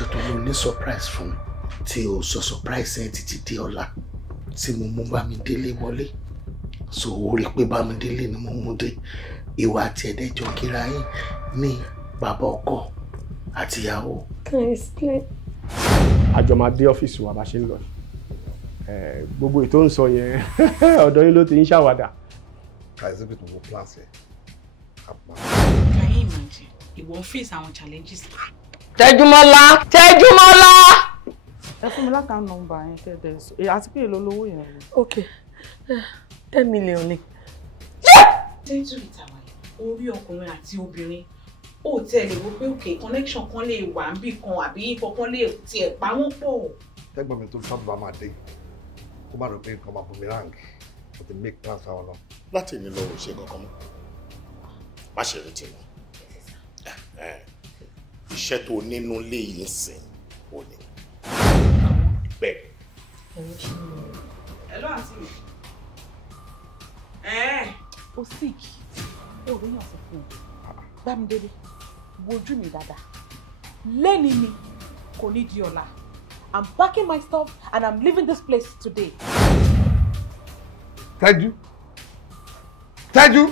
ọjọ́ tó lọ ní surprise fún mi tí o sọ surprise ẹ̀ títí di ọ̀la tí mo mú Bámidélé wọlé so ó rí pé Bámidélé ni mo mú dé ìwà àti ẹ̀dẹ́jọ́ kíra yín ní bàbá ọkọ àti ìyàwó. Can I explain? Àjọ máa dé ọ́fíìsì wa bá ṣe ń lọ. Gbogbo ètò ń sọ yẹn ọ̀dọ̀ yín ló ti ń ṣàwàdà. Exhibit wo plans here. Can you imagine? You won't face our challenges. Tẹ́júmọ́lá! Tẹ́júmọ́lá! Ẹ fún mi lákàá nọ́mbà yẹn kẹ́dẹ̀ àti pé èlò lówó yẹn ni. Okay. 10 million ni. Tẹ́jú ìtàwá orí ọkùnrin àti obìnrin. Ó tẹ̀lé wo pé okay connection kan lè wà níbì kan àbí kankan lè tiẹ̀ pa wọ́n pọ̀. Tẹ́gbọ́n mi tó sábà máa dé. Kó má rò pé nǹkan máa boomerang. Kò ti make plans àwọn náà. Láti ní lọ́wọ́ ṣe kankan mọ́. Má ṣe retí mọ́. Iṣẹ́ tó nínú lé yìí sìn ò ní. Bẹ́ẹ̀. Hello àǹtí mi. Ó sick. Ó rí yàn fún un. Bámidélé, wojú mi dáadáa. Lẹ́ni mi kò ní di ọ̀la. I'm packing my stuff and I'm leaving this place today. Tẹ́jú. Tẹ́jú.